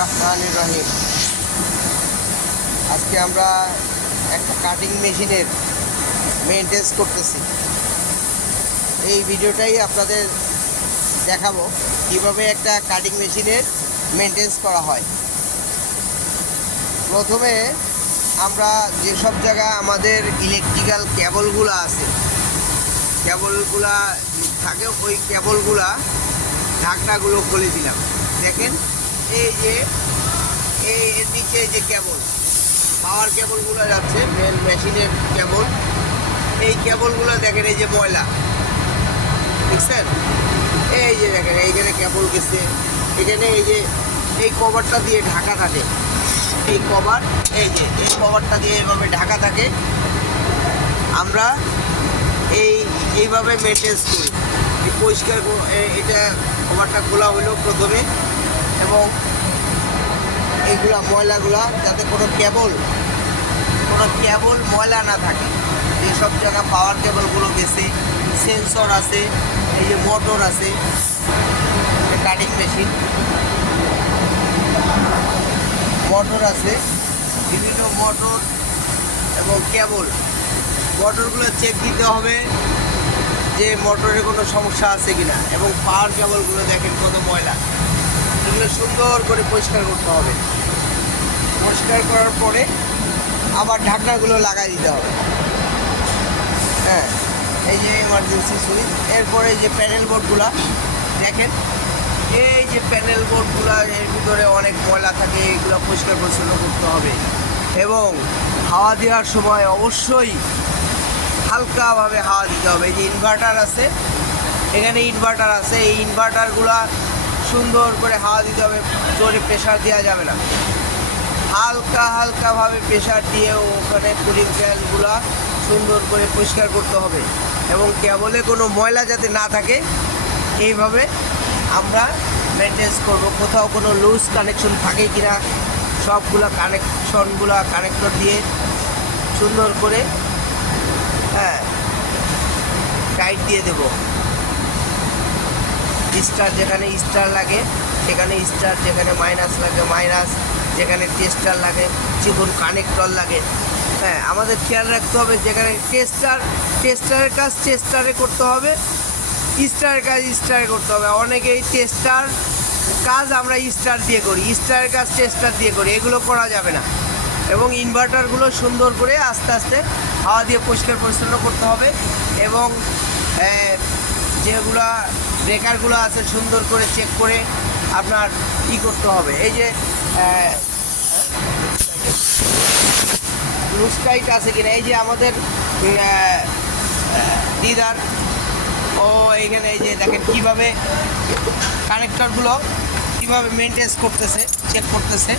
রহমানির রহিম। আজকে আমরা একটা কাটিং মেশিনের মেইনটেন্স করতেছি। এই ভিডিওটাই আপনাদের দেখাবো কিভাবে একটা কাটিং মেশিনের মেইনটেন্স করা হয়। প্রথমে আমরা যেসব জায়গায় আমাদের ইলেকট্রিক্যাল কেবলগুলো আছে, কেবলগুলা থাকে, ওই কেবলগুলা ঢাকনাগুলো খুলে দিলাম। দেখেন এই যে এর নিচে যে কেবল, পাওয়ার কেবলগুলো যাচ্ছে, মেশিনের কেবল, এই কেবলগুলো দেখেন এই যে ময়লা, দেখছেন? এই যে দেখেন এইখানে কেবল গেছে, এখানে এই যে এই কভারটা দিয়ে ঢাকা থাকে, এই কভার, এই যে এই কভারটা দিয়ে এইভাবে ঢাকা থাকে। আমরা এইভাবে মেনটেন্স করি, পরিষ্কার। এটা কভারটা খোলা হলো প্রথমে, এবং এইগুলা ময়লাগুলা যাতে কোনো কেবল ময়লা না থাকে। যেসব জায়গা পাওয়ার কেবলগুলো গেছে, সেন্সর আছে, এই যে মোটর আছে, কাটিং মেশিন মোটর আছে, বিভিন্ন মোটর এবং কেবল, মোটরগুলো চেক দিতে হবে যে মোটরে কোনো সমস্যা আছে কিনা, এবং পাওয়ার কেবলগুলো দেখেন কত ময়লা, এগুলো সুন্দর করে পরিষ্কার করতে হবে। পরিষ্কার করার পরে আবার ঢাকনাগুলো লাগাই দিতে হবে। হ্যাঁ, এই যে এমার্জেন্সি সুইচ। এরপরে এই যে প্যানেল বোর্ডগুলো দেখেন, এই যে প্যানেল বোর্ডগুলো, এর ভিতরে অনেক ময়লা থাকে, এগুলো পরিষ্কার পরিচ্ছন্ন করতে হবে। এবং হাওয়া দেওয়ার সময় অবশ্যই হালকাভাবে হাওয়া দিতে হবে। এই যে ইনভার্টার আছে, এখানে ইনভার্টার আছে, এই ইনভার্টারগুলো সুন্দর করে হাওয়া দিতে হবে, জোরে প্রেশার দেওয়া যাবে না। হালকাভাবে প্রেশার দিয়ে ওখানে কুলিং ফ্যানগুলো সুন্দর করে পরিষ্কার করতে হবে, এবং কেবলে কোনো ময়লা যাতে না থাকে এইভাবে আমরা মেনটেন্স করব। কোথাও কোনো লুজ কানেকশন থাকে কিনা সবগুলো কানেকশনগুলো কানেক্টর দিয়ে সুন্দর করে টাইট দিয়ে দেব। স্টার যেখানে স্টার লাগে সেখানে স্টার, যেখানে মাইনাস লাগে মাইনাস, যেখানে টেস্টার লাগে, চিকন কানেক্টর লাগে। হ্যাঁ, আমাদের খেয়াল রাখতে হবে যেখানে টেস্টারের কাজ টেস্টারে করতে হবে, স্টারের কাজ স্টারে করতে হবে। অনেকেই টেস্টার কাজ আমরা স্টার দিয়ে করি, স্টারের কাজ টেস্টার দিয়ে করি, এগুলো করা যাবে না। এবং ইনভার্টারগুলো সুন্দর করে আস্তে আস্তে হাওয়া দিয়ে পরিষ্কার পরিচ্ছন্ন করতে হবে। এবং যেগুলা ব্রেকারগুলো আছে সুন্দর করে চেক করে আপনার কী করতে হবে। এই যে লুজ টাইট আছে কিনা, এই যে আমাদের দিদার ও এইখানে এই যে দেখেন কীভাবে কানেক্টরগুলো কীভাবে মেনটেন্স করতেছে, চেক করতেছে।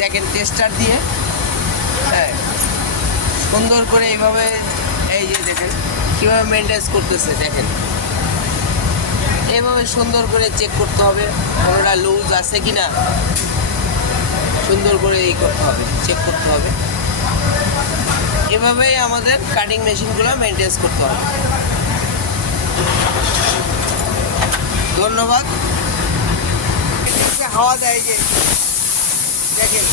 দেখেন টেস্টার দিয়ে সুন্দর করে এইভাবে, এই যে দেখেন কীভাবে মেনটেন্স করতেছে। দেখেন এইভাবে সুন্দর করে চেক করতে হবে কোনোটা লুজ আছে কি না, সুন্দর করে এই করতে হবে, চেক করতে হবে। এভাবেই আমাদের কাটিং মেশিনগুলো মেনটেন্স করতে হবে। ধন্যবাদ। হাওয়া দেয় যে দেখেন